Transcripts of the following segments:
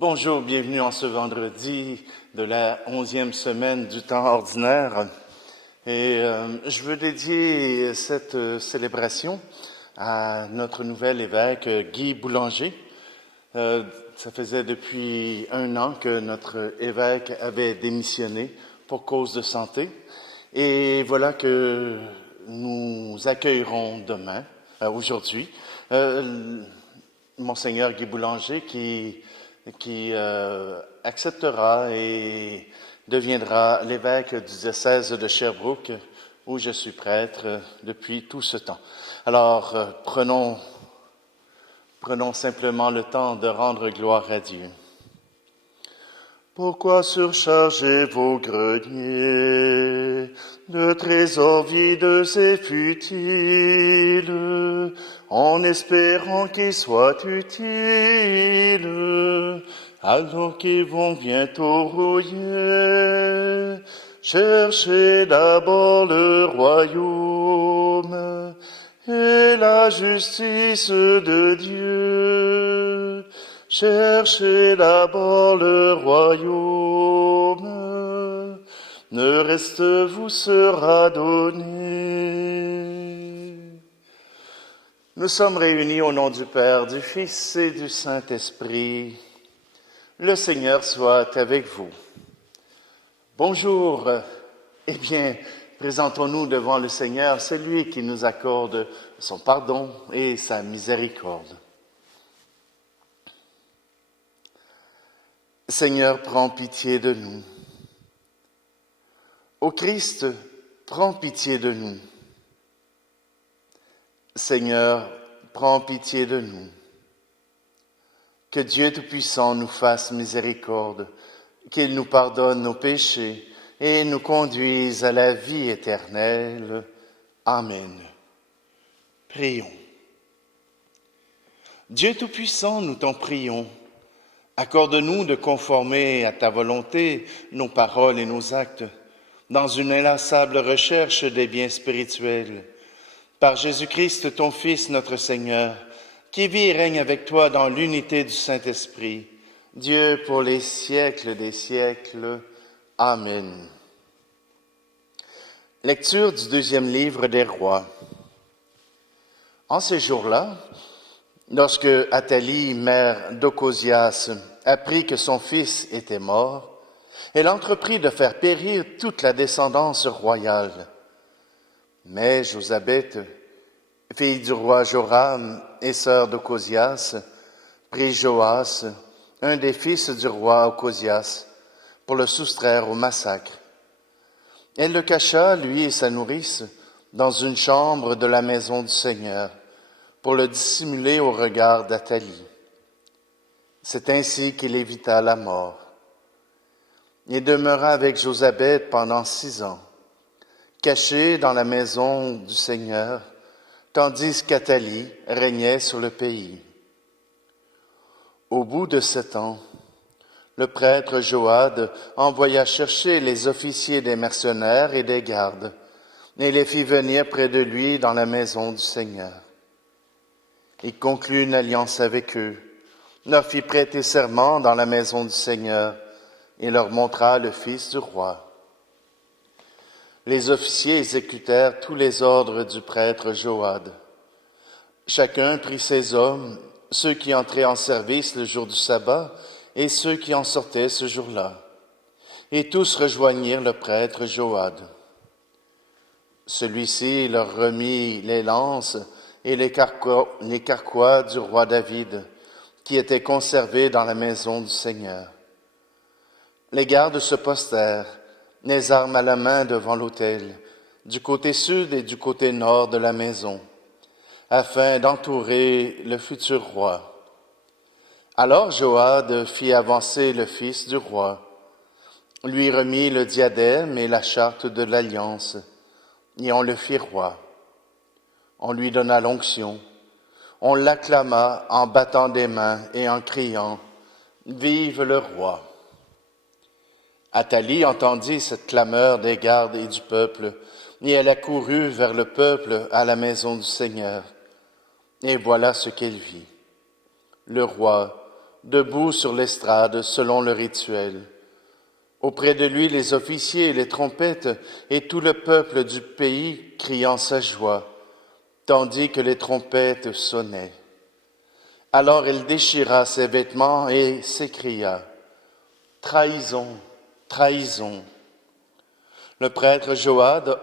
Bonjour, bienvenue en ce vendredi de la 11e semaine du temps ordinaire. Et je veux dédier cette célébration à notre nouvel évêque Guy Boulanger. Ça faisait depuis 1 an que notre évêque avait démissionné pour cause de santé. Et voilà que nous accueillerons demain, aujourd'hui, Monseigneur Guy Boulanger qui acceptera et deviendra l'évêque du diocèse de Sherbrooke, où je suis prêtre depuis tout ce temps. Alors, prenons simplement le temps de rendre gloire à Dieu. Pourquoi surcharger vos greniers de trésors vides et futiles, en espérant qu'ils soient utiles, alors qu'ils vont bientôt rouiller? Cherchez d'abord le royaume et la justice de Dieu. Cherchez d'abord le royaume, le reste vous sera donné. Nous sommes réunis au nom du Père, du Fils et du Saint-Esprit. Le Seigneur soit avec vous. Bonjour. Eh bien, présentons-nous devant le Seigneur, celui qui nous accorde son pardon et sa miséricorde. Seigneur, prends pitié de nous. Ô Christ, prends pitié de nous. Seigneur, prends pitié de nous. Que Dieu Tout-Puissant nous fasse miséricorde, qu'il nous pardonne nos péchés et nous conduise à la vie éternelle. Amen. Prions. Dieu Tout-Puissant, nous t'en prions. Accorde-nous de conformer à ta volonté nos paroles et nos actes, dans une inlassable recherche des biens spirituels. Par Jésus-Christ, ton Fils, notre Seigneur, qui vit et règne avec toi dans l'unité du Saint-Esprit, Dieu pour les siècles des siècles. Amen. Lecture du 2e livre des Rois. En ces jours-là, lorsque Athalie, mère d'Ocosias, apprit que son fils était mort, elle entreprit de faire périr toute la descendance royale. Mais Josabeth, fille du roi Joram et sœur d'Ocosias, prit Joas, un des fils du roi Ocosias, pour le soustraire au massacre. Elle le cacha, lui et sa nourrice, dans une chambre de la maison du Seigneur, pour le dissimuler au regard d'Athalie. C'est ainsi qu'il évita la mort. Il demeura avec Josabeth pendant 6 ans, caché dans la maison du Seigneur, tandis qu'Athalie régnait sur le pays. Au bout de 7 ans, le prêtre Joad envoya chercher les officiers des mercenaires et des gardes, et les fit venir près de lui dans la maison du Seigneur. Il conclut une alliance avec eux, leur fit prêter serment dans la maison du Seigneur et leur montra le fils du roi. Les officiers exécutèrent tous les ordres du prêtre Joad. Chacun prit ses hommes, ceux qui entraient en service le jour du sabbat et ceux qui en sortaient ce jour-là, et tous rejoignirent le prêtre Joad. Celui-ci leur remit les lances et les carquois du roi David, qui étaient conservés dans la maison du Seigneur. Les gardes se postèrent, les armes à la main devant l'autel, du côté sud et du côté nord de la maison, afin d'entourer le futur roi. Alors Joad fit avancer le fils du roi, lui remit le diadème et la charte de l'alliance, et on le fit roi. On lui donna l'onction. On l'acclama en battant des mains et en criant « Vive le roi !» Athalie entendit cette clameur des gardes et du peuple, et elle accourut vers le peuple à la maison du Seigneur. Et voilà ce qu'elle vit. Le roi, debout sur l'estrade selon le rituel. Auprès de lui, les officiers et les trompettes et tout le peuple du pays criant sa joie, tandis que les trompettes sonnaient. Alors il déchira ses vêtements et s'écria, « Trahison, trahison !» Le prêtre Joad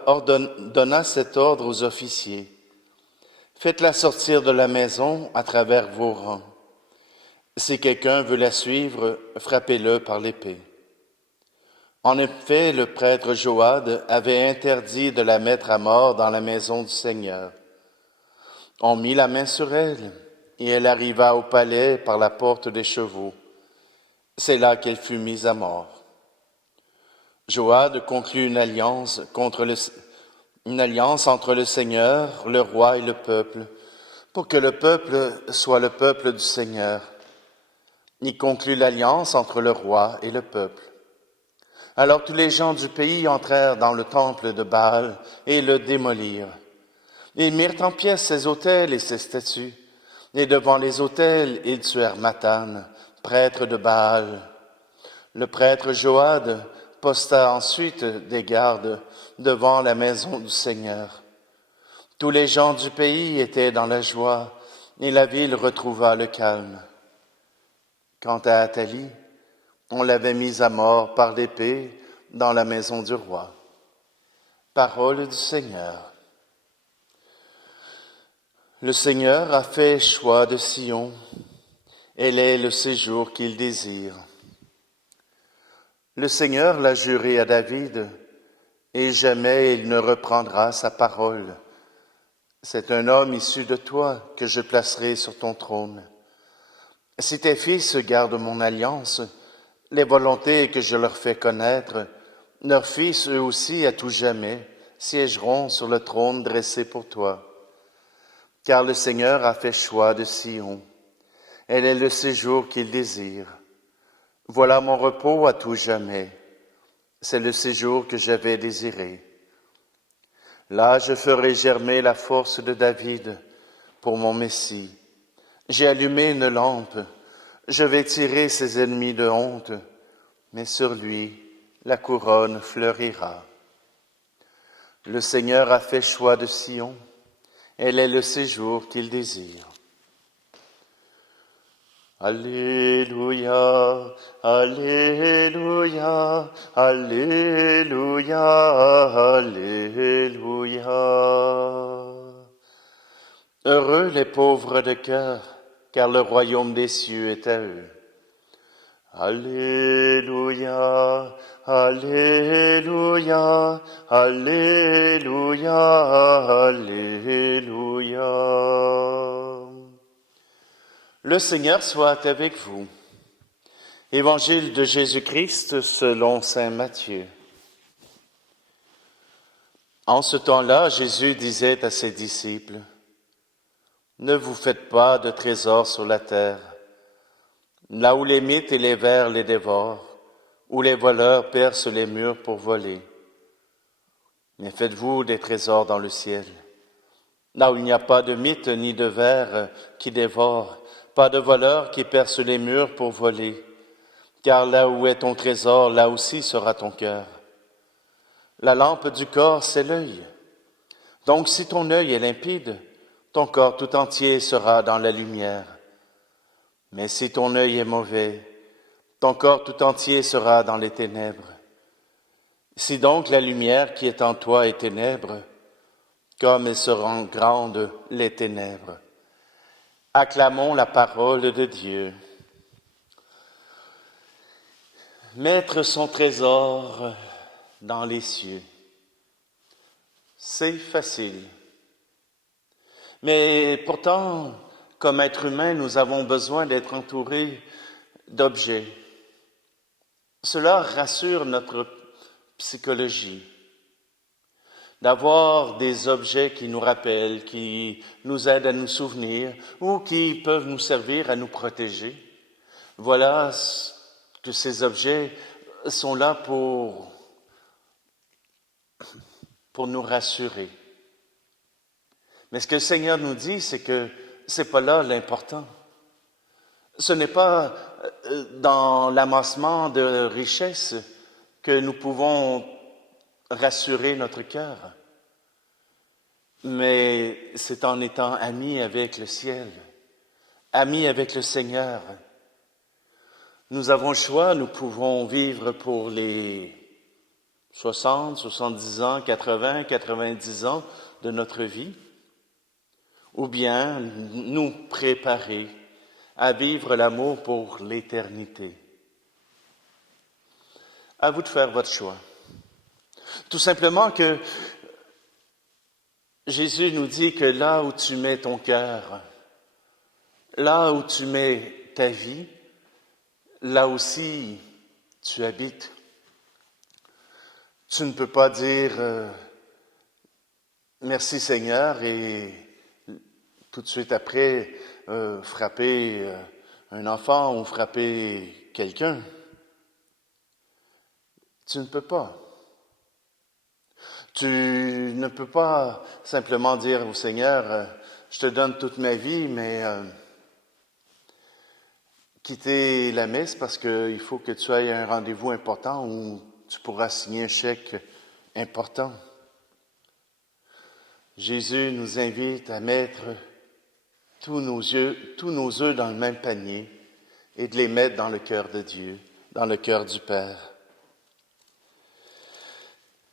donna cet ordre aux officiers. « Faites-la sortir de la maison à travers vos rangs. Si quelqu'un veut la suivre, frappez-le par l'épée. » En effet, le prêtre Joad avait interdit de la mettre à mort dans la maison du Seigneur. On mit la main sur elle, et elle arriva au palais par la porte des chevaux. C'est là qu'elle fut mise à mort. Joad conclut une alliance entre le Seigneur, le roi et le peuple, pour que le peuple soit le peuple du Seigneur. Il conclut l'alliance entre le roi et le peuple. Alors tous les gens du pays entrèrent dans le temple de Baal et le démolirent. Ils mirent en pièces ses autels et ses statues, et devant les autels, ils tuèrent Mathan, prêtre de Baal. Le prêtre Joad posta ensuite des gardes devant la maison du Seigneur. Tous les gens du pays étaient dans la joie, et la ville retrouva le calme. Quant à Athalie, on l'avait mise à mort par l'épée dans la maison du roi. Parole du Seigneur. Le Seigneur a fait choix de Sion. Elle est le séjour qu'il désire. Le Seigneur l'a juré à David, et jamais il ne reprendra sa parole. C'est un homme issu de toi que je placerai sur ton trône. Si tes fils gardent mon alliance, les volontés que je leur fais connaître, leurs fils eux aussi à tout jamais siégeront sur le trône dressé pour toi. Car le Seigneur a fait choix de Sion. Elle est le séjour qu'il désire. Voilà mon repos à tout jamais. C'est le séjour que j'avais désiré. Là, je ferai germer la force de David pour mon Messie. J'ai allumé une lampe. Je vais tirer ses ennemis de honte, mais sur lui, la couronne fleurira. Le Seigneur a fait choix de Sion. Elle est le séjour qu'il désire. Alléluia, Alléluia, Alléluia, Alléluia. Heureux les pauvres de cœur, car le royaume des cieux est à eux. Alléluia, Alléluia, Alléluia, Alléluia. Le Seigneur soit avec vous. Évangile de Jésus-Christ selon saint Matthieu. En ce temps-là, Jésus disait à ses disciples, « Ne vous faites pas de trésors sur la terre, là où les mythes et les vers les dévorent, où les voleurs percent les murs pour voler. Mais faites-vous des trésors dans le ciel, là où il n'y a pas de mythes ni de vers qui dévorent, pas de voleurs qui percent les murs pour voler, car là où est ton trésor, là aussi sera ton cœur. La lampe du corps, c'est l'œil. Donc si ton œil est limpide, ton corps tout entier sera dans la lumière. Mais si ton œil est mauvais, ton corps tout entier sera dans les ténèbres. Si donc la lumière qui est en toi est ténèbre, comme elles seront grandes les ténèbres. Acclamons la parole de Dieu. Mettre son trésor dans les cieux, c'est facile. Mais pourtant, comme être humain, nous avons besoin d'être entourés d'objets. Cela rassure notre psychologie, d'avoir des objets qui nous rappellent, qui nous aident à nous souvenir ou qui peuvent nous servir à nous protéger. Voilà que ces objets sont là pour nous rassurer. Mais ce que le Seigneur nous dit, c'est que c'est pas là l'important. Ce n'est pas dans l'amassement de richesses que nous pouvons rassurer notre cœur. Mais c'est en étant amis avec le ciel, amis avec le Seigneur. Nous avons le choix, nous pouvons vivre pour les 60, 70 ans, 80, 90 ans de notre vie, ou bien nous préparer à vivre l'amour pour l'éternité. À vous de faire votre choix. Tout simplement que Jésus nous dit que là où tu mets ton cœur, là où tu mets ta vie, là aussi tu habites. Tu ne peux pas dire merci Seigneur et tout de suite après frapper un enfant ou frapper quelqu'un. Tu ne peux pas. Tu ne peux pas simplement dire au Seigneur, je te donne toute ma vie, mais quitter la messe parce qu'il faut que tu ailles à un rendez-vous important où tu pourras signer un chèque important. Jésus nous invite à mettre tous nos œufs dans le même panier et de les mettre dans le cœur de Dieu, dans le cœur du Père.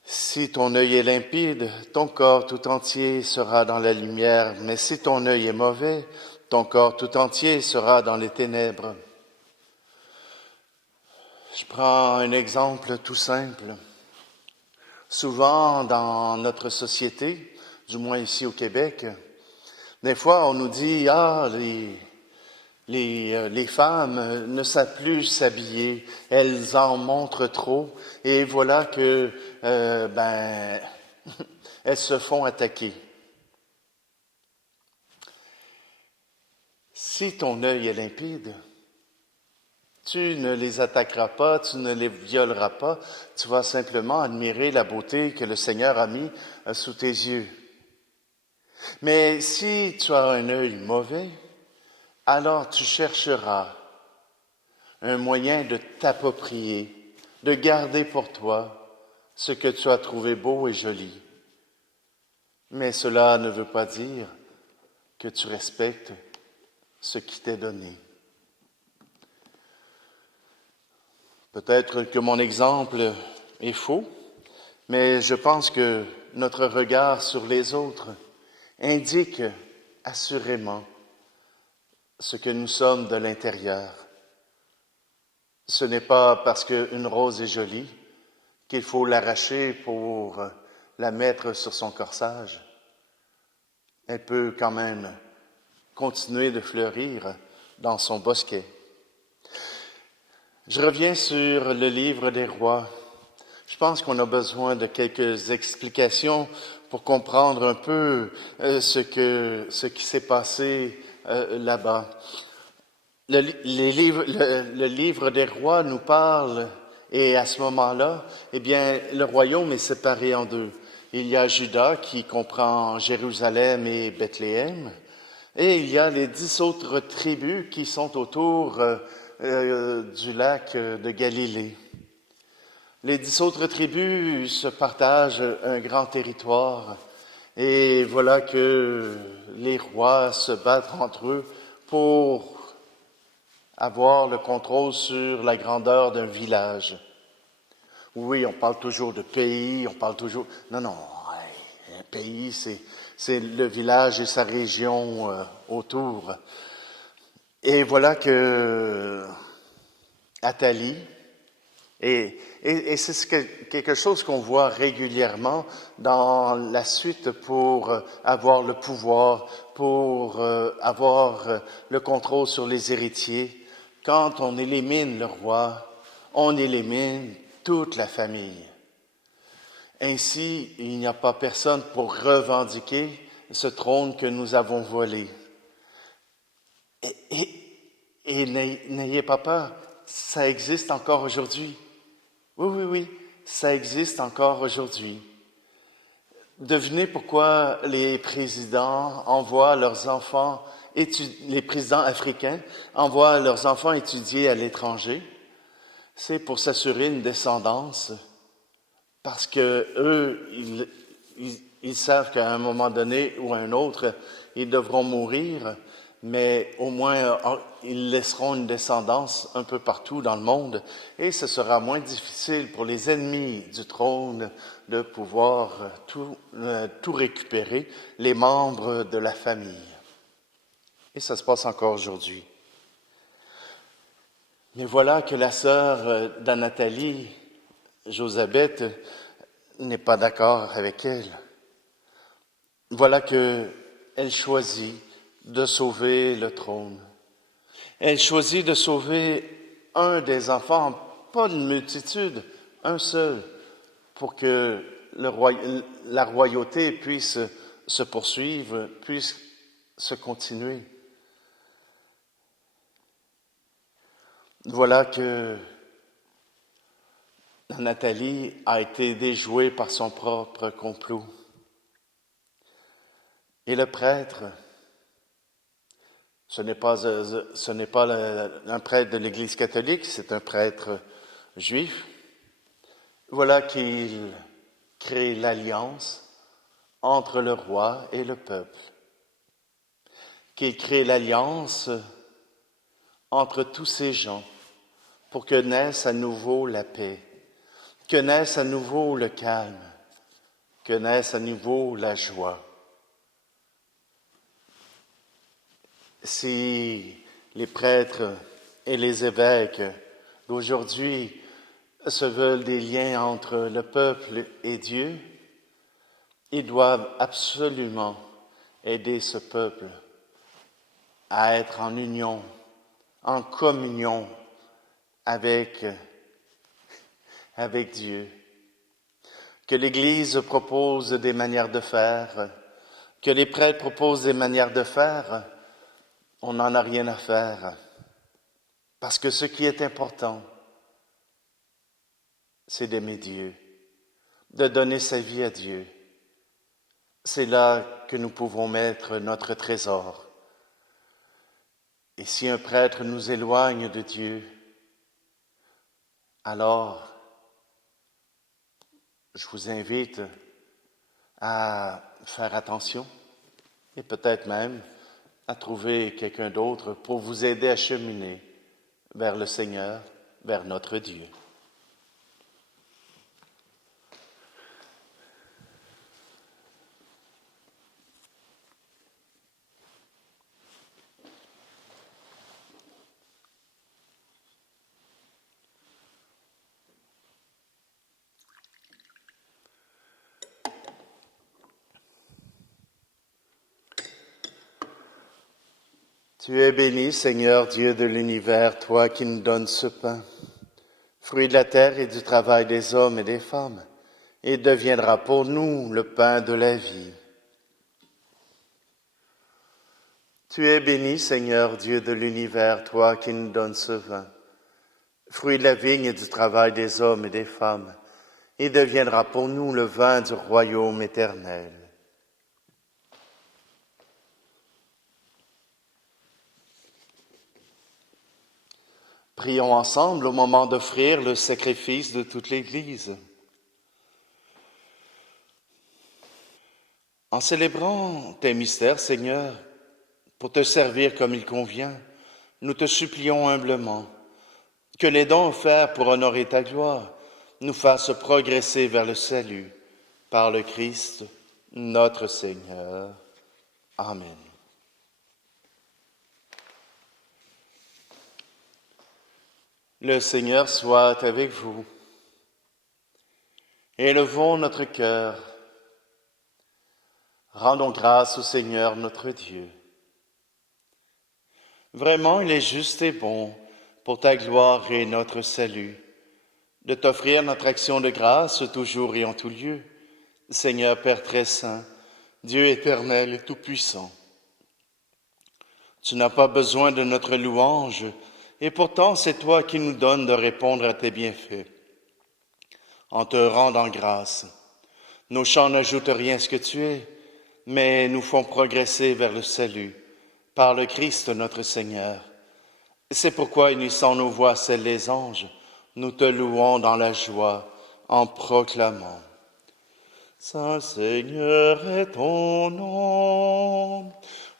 Si ton œil est limpide, ton corps tout entier sera dans la lumière, mais si ton œil est mauvais, ton corps tout entier sera dans les ténèbres. Je prends un exemple tout simple. Souvent, dans notre société, du moins ici au Québec, des fois, on nous dit, les femmes ne savent plus s'habiller, elles en montrent trop, et voilà que, elles se font attaquer. Si ton œil est limpide, tu ne les attaqueras pas, tu ne les violeras pas, tu vas simplement admirer la beauté que le Seigneur a mis sous tes yeux. Mais si tu as un œil mauvais, alors tu chercheras un moyen de t'approprier, de garder pour toi ce que tu as trouvé beau et joli. Mais cela ne veut pas dire que tu respectes ce qui t'est donné. Peut-être que mon exemple est faux, mais je pense que notre regard sur les autres indique assurément ce que nous sommes de l'intérieur. Ce n'est pas parce qu'une rose est jolie qu'il faut l'arracher pour la mettre sur son corsage. Elle peut quand même continuer de fleurir dans son bosquet. Je reviens sur le livre des rois. Je pense qu'on a besoin de quelques explications pour comprendre un peu ce qui s'est passé là-bas. Le livre des rois nous parle, et à ce moment-là, eh bien, le royaume est séparé en deux. Il y a Juda qui comprend Jérusalem et Bethléem, et il y a les 10 autres tribus qui sont autour du lac de Galilée. Les 10 autres tribus se partagent un grand territoire et voilà que les rois se battent entre eux pour avoir le contrôle sur la grandeur d'un village. Oui, on parle toujours de pays, on parle toujours... Non, un pays, c'est le village et sa région autour. Et voilà que Athalie, et c'est quelque chose qu'on voit régulièrement dans la suite pour avoir le pouvoir, pour avoir le contrôle sur les héritiers. Quand on élimine le roi, on élimine toute la famille. Ainsi, il n'y a pas personne pour revendiquer ce trône que nous avons volé. Et n'ayez pas peur, ça existe encore aujourd'hui. Oui, ça existe encore aujourd'hui. Devinez pourquoi les présidents envoient leurs enfants les présidents africains envoient leurs enfants étudier à l'étranger, c'est pour s'assurer une descendance, parce que eux, ils savent qu'à un moment donné ou à un autre, ils devront mourir, mais au moins ils laisseront une descendance un peu partout dans le monde, et ce sera moins difficile pour les ennemis du trône de pouvoir tout récupérer, les membres de la famille. Et ça se passe encore aujourd'hui. Mais voilà que la sœur d'Anathalie, Josabeth, n'est pas d'accord avec elle. Voilà qu'elle choisit de sauver le trône. Elle choisit de sauver un des enfants, pas une multitude, un seul, pour que la royauté puisse se poursuivre, puisse se continuer. Voilà que Nathalie a été déjouée par son propre complot. Et le prêtre, ce n'est pas un prêtre de l'Église catholique, c'est un prêtre juif. Voilà qu'il crée l'alliance entre le roi et le peuple, qu'il crée l'alliance entre tous ces gens pour que naisse à nouveau la paix, que naisse à nouveau le calme, que naisse à nouveau la joie. Si les prêtres et les évêques d'aujourd'hui se veulent des liens entre le peuple et Dieu, ils doivent absolument aider ce peuple à être en union, en communion avec Dieu. Que l'Église propose des manières de faire, que les prêtres proposent des manières de faire, on n'en a rien à faire. Parce que ce qui est important, c'est d'aimer Dieu, de donner sa vie à Dieu. C'est là que nous pouvons mettre notre trésor. Et si un prêtre nous éloigne de Dieu, alors je vous invite à faire attention et peut-être même à trouver quelqu'un d'autre pour vous aider à cheminer vers le Seigneur, vers notre Dieu. Tu es béni, Seigneur Dieu de l'univers, toi qui nous donnes ce pain, fruit de la terre et du travail des hommes et des femmes, et deviendra pour nous le pain de la vie. Tu es béni, Seigneur Dieu de l'univers, toi qui nous donnes ce vin, fruit de la vigne et du travail des hommes et des femmes, et deviendra pour nous le vin du royaume éternel. Prions ensemble au moment d'offrir le sacrifice de toute l'Église. En célébrant tes mystères, Seigneur, pour te servir comme il convient, nous te supplions humblement que les dons offerts pour honorer ta gloire nous fassent progresser vers le salut par le Christ, notre Seigneur. Amen. Le Seigneur soit avec vous. Élevons notre cœur. Rendons grâce au Seigneur notre Dieu. Vraiment, il est juste et bon, pour ta gloire et notre salut, de t'offrir notre action de grâce toujours et en tout lieu, Seigneur Père très saint, Dieu éternel et tout-puissant. Tu n'as pas besoin de notre louange, et pourtant c'est toi qui nous donnes de répondre à tes bienfaits. En te rendant grâce, nos chants n'ajoutent rien à ce que tu es, mais nous font progresser vers le salut par le Christ notre Seigneur. C'est pourquoi, unissant nos voix, celles des anges, nous te louons dans la joie en proclamant. Saint Seigneur est ton nom,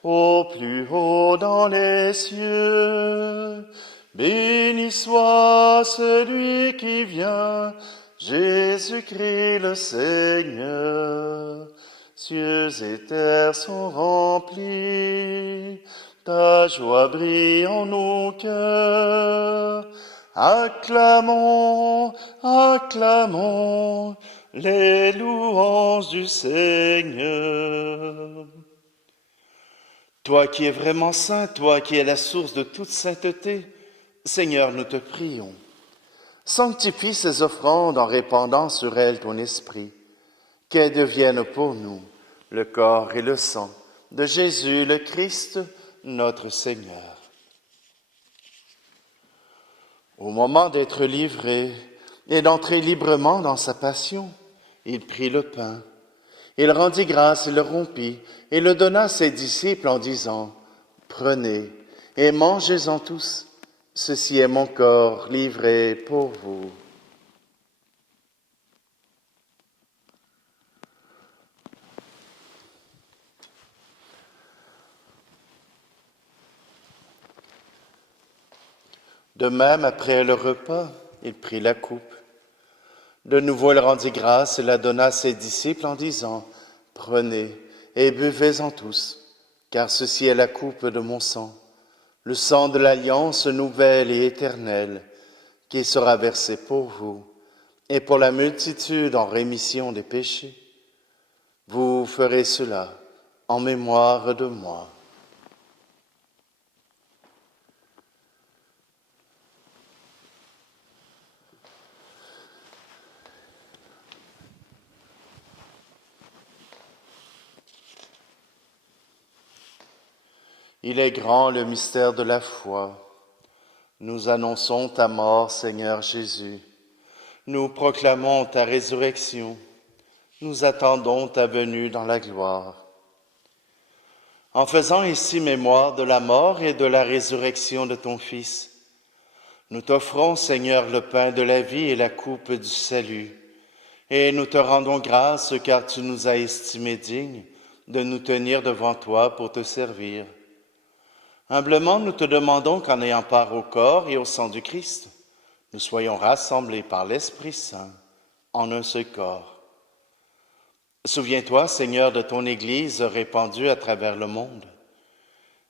au plus haut dans les cieux. Béni soit celui qui vient, Jésus-Christ le Seigneur. Cieux et terre sont remplis, ta joie brille en nos cœurs. Acclamons, acclamons les louanges du Seigneur. Toi qui es vraiment saint, toi qui es la source de toute sainteté, Seigneur, nous te prions. Sanctifie ces offrandes en répandant sur elles ton esprit, qu'elles deviennent pour nous le corps et le sang de Jésus le Christ, notre Seigneur. Au moment d'être livré et d'entrer librement dans sa passion, il prit le pain, il rendit grâce, il le rompit et le donna à ses disciples en disant, « Prenez et mangez-en tous, ceci est mon corps livré pour vous. » De même, après le repas, il prit la coupe. De nouveau, il rendit grâce et la donna à ses disciples en disant, « Prenez et buvez-en tous, car ceci est la coupe de mon sang, le sang de l'alliance nouvelle et éternelle, qui sera versé pour vous et pour la multitude en rémission des péchés. Vous ferez cela en mémoire de moi. » Il est grand le mystère de la foi. Nous annonçons ta mort, Seigneur Jésus. Nous proclamons ta résurrection. Nous attendons ta venue dans la gloire. En faisant ici mémoire de la mort et de la résurrection de ton Fils, nous t'offrons, Seigneur, le pain de la vie et la coupe du salut, et nous te rendons grâce car tu nous as estimés dignes de nous tenir devant toi pour te servir. Humblement, nous te demandons qu'en ayant part au corps et au sang du Christ, nous soyons rassemblés par l'Esprit Saint en un seul corps. Souviens-toi, Seigneur, de ton Église répandue à travers le monde.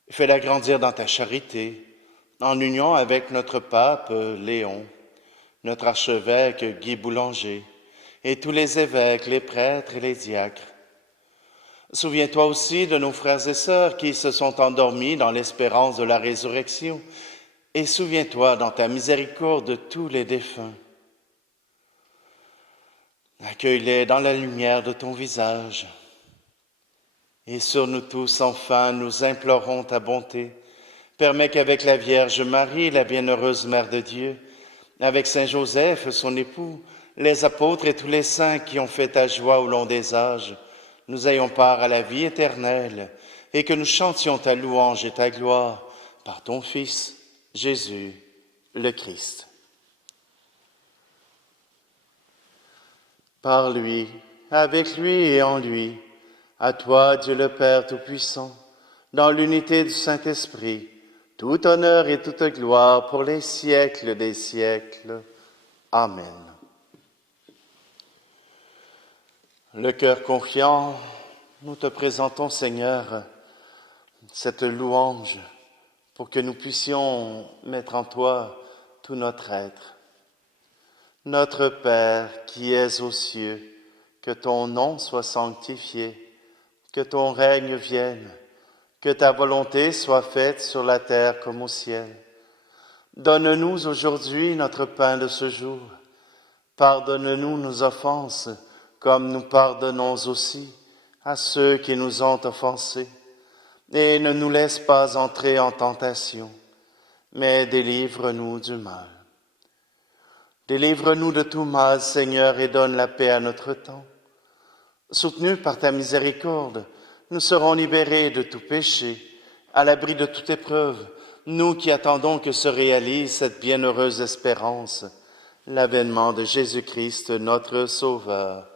Fais-la grandir dans ta charité, en union avec notre pape Léon, notre archevêque Guy Boulanger, et tous les évêques, les prêtres et les diacres. Souviens-toi aussi de nos frères et sœurs qui se sont endormis dans l'espérance de la résurrection, et souviens-toi dans ta miséricorde de tous les défunts. Accueille-les dans la lumière de ton visage. Et sur nous tous, enfin, nous implorons ta bonté. Permets qu'avec la Vierge Marie, la bienheureuse Mère de Dieu, avec Saint Joseph, son époux, les apôtres et tous les saints qui ont fait ta joie au long des âges, nous ayons part à la vie éternelle et que nous chantions ta louange et ta gloire par ton Fils, Jésus, le Christ. Par lui, avec lui et en lui, à toi, Dieu le Père Tout-Puissant, dans l'unité du Saint-Esprit, tout honneur et toute gloire pour les siècles des siècles. Amen. Le cœur confiant, nous te présentons, Seigneur, cette louange pour que nous puissions mettre en toi tout notre être. Notre Père qui es aux cieux, que ton nom soit sanctifié, que ton règne vienne, que ta volonté soit faite sur la terre comme au ciel. Donne-nous aujourd'hui notre pain de ce jour. Pardonne-nous nos offenses, comme nous pardonnons aussi à ceux qui nous ont offensés. Et ne nous laisse pas entrer en tentation, mais délivre-nous du mal. Délivre-nous de tout mal, Seigneur, et donne la paix à notre temps. Soutenus par ta miséricorde, nous serons libérés de tout péché, à l'abri de toute épreuve, nous qui attendons que se réalise cette bienheureuse espérance, l'avènement de Jésus-Christ, notre Sauveur.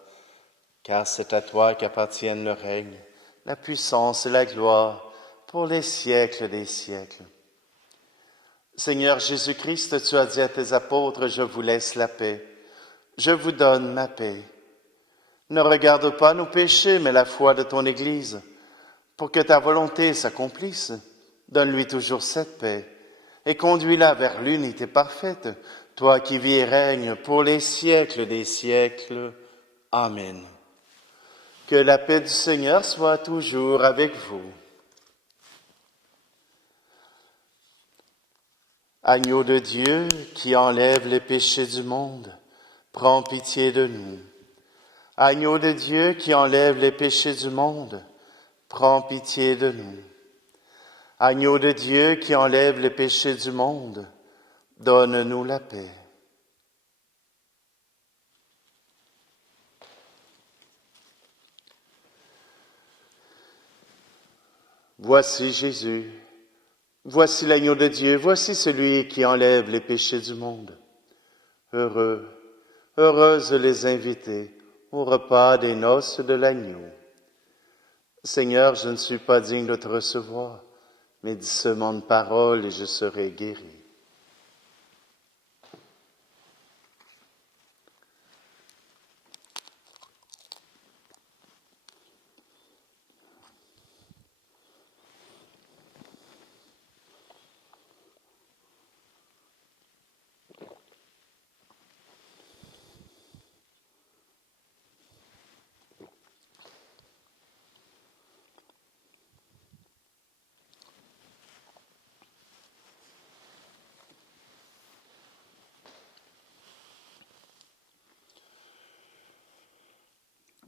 Car c'est à toi qu'appartiennent le règne, la puissance et la gloire pour les siècles des siècles. Seigneur Jésus-Christ, tu as dit à tes apôtres, je vous laisse la paix, je vous donne ma paix. Ne regarde pas nos péchés, mais la foi de ton Église. Pour que ta volonté s'accomplisse, donne-lui toujours cette paix et conduis-la vers l'unité parfaite, toi qui vis et règnes pour les siècles des siècles. Amen. Que la paix du Seigneur soit toujours avec vous. Agneau de Dieu qui enlève les péchés du monde, prends pitié de nous. Agneau de Dieu qui enlève les péchés du monde, prends pitié de nous. Agneau de Dieu qui enlève les péchés du monde, donne-nous la paix. Voici Jésus, voici l'agneau de Dieu, voici celui qui enlève les péchés du monde. Heureux, heureuses les invités au repas des noces de l'agneau. Seigneur, je ne suis pas digne de te recevoir, mais dis seulement une parole et je serai guéri.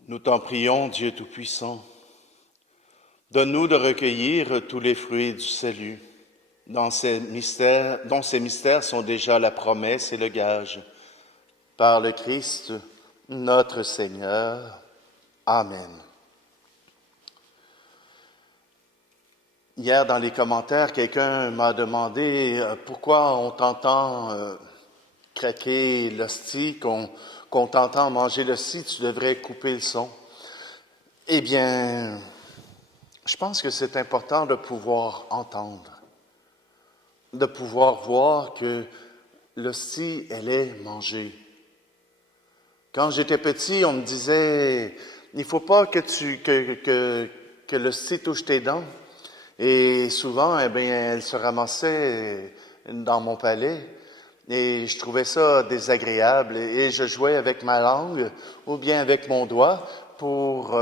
Nous t'en prions, Dieu Tout-Puissant. Donne-nous de recueillir tous les fruits du salut, dont ces mystères sont déjà la promesse et le gage. Par le Christ, notre Seigneur. Amen. Hier, dans les commentaires, quelqu'un m'a demandé pourquoi on t'entend craquer l'hostie, qu'on t'entend manger l'hostie, tu devrais couper le son. Eh bien, je pense que c'est important de pouvoir entendre, de pouvoir voir que l'hostie, elle est mangée. Quand j'étais petit, on me disait, il faut pas que l'hostie touche tes dents. Et souvent, eh bien, elle se ramassait dans mon palais. Et je trouvais ça désagréable et je jouais avec ma langue ou bien avec mon doigt pour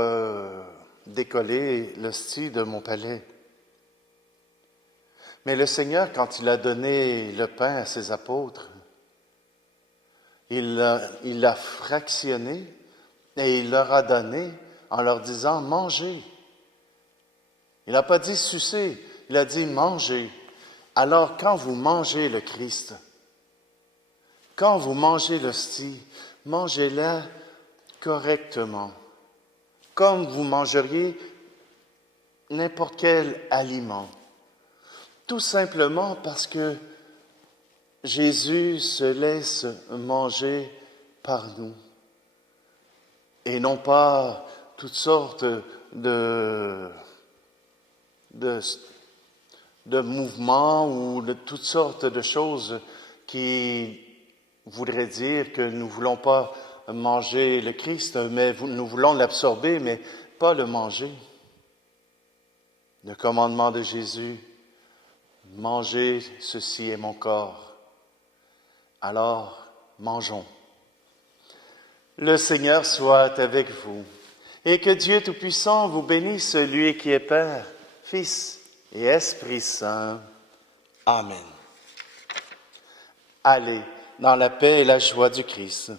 décoller l'hostie de mon palais. Mais le Seigneur, quand il a donné le pain à ses apôtres, il l'a fractionné et il leur a donné en leur disant « mangez ». Il n'a pas dit « sucez », il a dit « mangez ». Alors quand vous mangez le Christ, quand vous mangez l'hostie, mangez-la correctement, comme vous mangeriez n'importe quel aliment. Tout simplement parce que Jésus se laisse manger par nous et non pas toutes sortes de mouvements ou de toutes sortes de choses qui voudraient dire que nous ne voulons pas manger le Christ, mais nous voulons l'absorber, mais pas le manger. Le commandement de Jésus, mangez, ceci est mon corps. Alors, mangeons. Le Seigneur soit avec vous, et que Dieu Tout-Puissant vous bénisse, lui qui est Père, Fils et Esprit Saint. Amen. Allez dans la paix et la joie du Christ.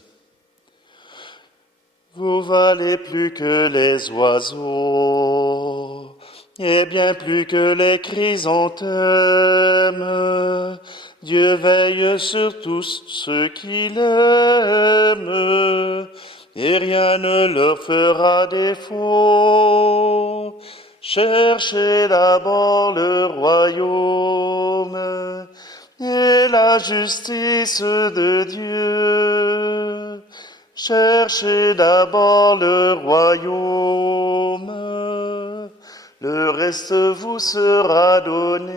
Vous valez plus que les oiseaux, et bien plus que les chrysanthèmes. Dieu veille sur tous ceux qui l'aiment, et rien ne leur fera défaut. Cherchez d'abord le royaume et la justice de Dieu. Cherchez d'abord le royaume, le reste vous sera donné.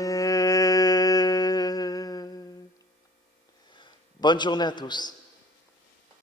Bonne journée à tous.